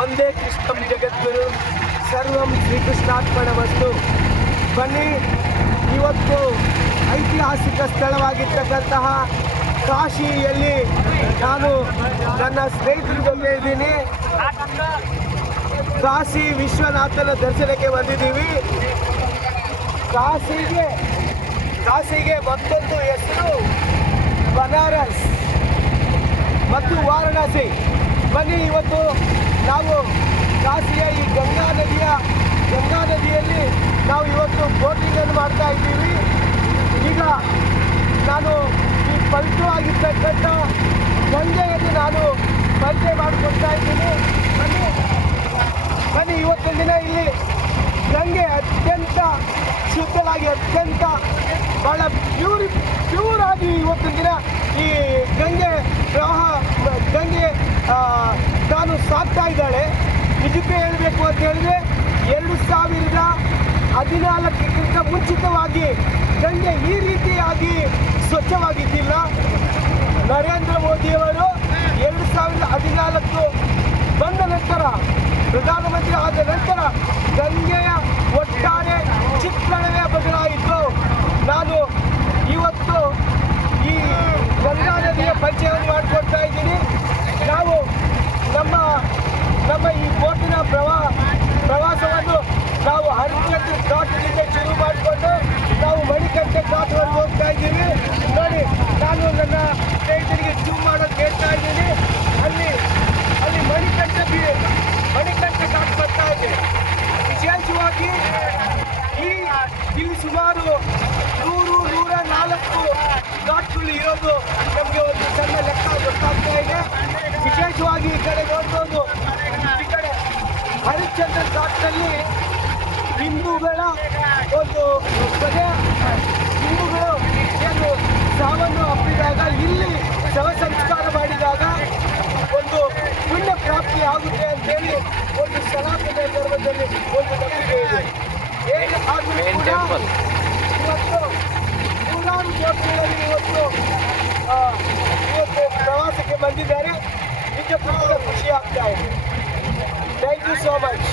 ಒಂದೇ ಕೃಷ್ಣಂ ಜಗದ್ಗುರು ಸರ್ವಂ ಶ್ರೀಕೃಷ್ಣಾರ್ಪಣಮಸ್ತು. ಬನ್ನಿ, ಇವತ್ತು ಐತಿಹಾಸಿಕ ಸ್ಥಳವಾಗಿರ್ತಕ್ಕಂತಹ ಕಾಶಿಯಲ್ಲಿ ನಾನು ನನ್ನ ಸ್ನೇಹಿತರ ಜೊತೆ ಇದ್ದೀನಿ. ಕಾಶಿ ವಿಶ್ವನಾಥನ ದರ್ಶನಕ್ಕೆ ಬಂದಿದ್ದೀವಿ. ಕಾಶಿಗೆ ಮತ್ತೊಂದು ಹೆಸರು ಬನಾರಸ್ ಮತ್ತು ವಾರಣಾಸಿ. ಬನ್ನಿ, ಇವತ್ತು ನಾವು ಕಾಶಿಯ ಈ ಗಂಗಾ ನದಿಯಲ್ಲಿ ನಾವು ಇವತ್ತು ಬೋಟಿಂಗನ್ನು ಮಾಡ್ತಾ ಇದ್ದೀವಿ. ಈಗ ನಾನು ಈ ಪವಿತ್ರವಾಗಿರ್ತಕ್ಕಂಥ ಗಂಗೆಯನ್ನು ನಾನು ಪರಿಚಯ ಮಾಡಿಕೊಡ್ತಾ ಇದ್ದೀನಿ. ಬನ್ನಿ, ಇವತ್ತಿನ ದಿನ ಇಲ್ಲಿ ಗಂಗೆ ಅತ್ಯಂತ ಶುದ್ಧವಾಗಿ, ಅತ್ಯಂತ ಬಹಳ ಪ್ಯೂರ್ ಆಗಿ ಇವತ್ತಿನ ದಿನ ಈ ಗಂಗೆ ತಾನು ಸಾಕ್ತಾ ಇದ್ದಾಳೆ. ನಿಜಕ್ಕೆ ಹೇಳಬೇಕು ಅಂತ ಹೇಳಿದ್ರೆ 2014ಕ್ಕಿಂತ ಮುಂಚಿತವಾಗಿ ಗಂಗೆ ಈ ರೀತಿಯಾಗಿ ಸ್ವಚ್ಛವಾಗಿದ್ದಿಲ್ಲ. ನರೇಂದ್ರ ಮೋದಿಯವರು 2014 ಬಂದ ನಂತರ, ಪ್ರಧಾನಮಂತ್ರಿ ಆದ ನಂತರ ಗಂಗೆಯ ಒಟ್ಟಾರೆ ಚಿತ್ರಣವೇ ಬದಲಾಯಿತು. ನಾನು ಇವತ್ತು ಈ ಗಂಗಾ ನದಿಯ ಪರಿಚಯವನ್ನು ಮಾಡಿಕೊಡ್ತಾ ಇದ್ದೀನಿ. ನಾವು ನಮ್ಮ ಈ ಬೋಟಿನ ಪ್ರವಾಸವನ್ನು ನಾವು ಹರಿಚಂದ್ರ ಘಾಟ್ನಿಂದ ಶುರು ಮಾಡಿಕೊಂಡು ನಾವು ಮಣಿಕಂಠ ಘಾಟ್ವರೆಗೆ ಹೋಗ್ತಾ ಇದ್ದೀವಿ. ನೋಡಿ, ನಾನು ನನ್ನ ಸ್ನೇಹಿತರಿಗೆ ಜೂಮ್ ಮಾಡೋದು ಹೇಳ್ತಾ ಇದ್ದೀನಿ. ಅಲ್ಲಿ ಮಣಿಕಂಠ ಘಾಟ್ ಬರ್ತಾ ಇದೆ. ವಿಶೇಷವಾಗಿ ಇಲ್ಲಿ ಸುಮಾರು 104 ಘಾಟ್ಗಳು ಇರೋದು ನಮಗೆ ಒಂದು ಸಣ್ಣ ಲೆಕ್ಕ ಗೊತ್ತಾಗ್ತಾ ಇದೆ. ವಿಶೇಷವಾಗಿ ಈ ಕಡೆ ನೋಡ್ಬೋದು, ಈ ಕಡೆ ಹರಿಶ್ಚಂದ್ರ ಘಾಟ್ನಲ್ಲಿ ಹಿಂದೂಗಳ ಒಂದು ಹಿಂದೂಗಳು ಏನು ಸಾವನ್ನು ಅಪ್ಪಿದಾಗ, ಇಲ್ಲಿ ಶವ ಸಂಸ್ಕಾರ ಮಾಡಿದಾಗ ಒಂದು ಪುಣ್ಯ ಪ್ರಾಪ್ತಿ ಆಗುತ್ತೆ ಅಂತೇಳಿ ಒಂದು ಸನಾತನ ಧರ್ಮದಲ್ಲಿ ಒಂದು ನಂಬಿಕೆ ಇದೆ. ಹೇಗೆ ಆದರೂ ಕೂಡ ಇವತ್ತು ನೂರಾರು ಬೋಟ್ಗಳಲ್ಲಿ ಇವತ್ತು ಪ್ರವಾಸಕ್ಕೆ ಬಂದಿದ್ದಾರೆ. ನಿಜಕ್ಕೂ ಖುಷಿ ಆಗ್ತಾ ಇದೆ. Thank you so much.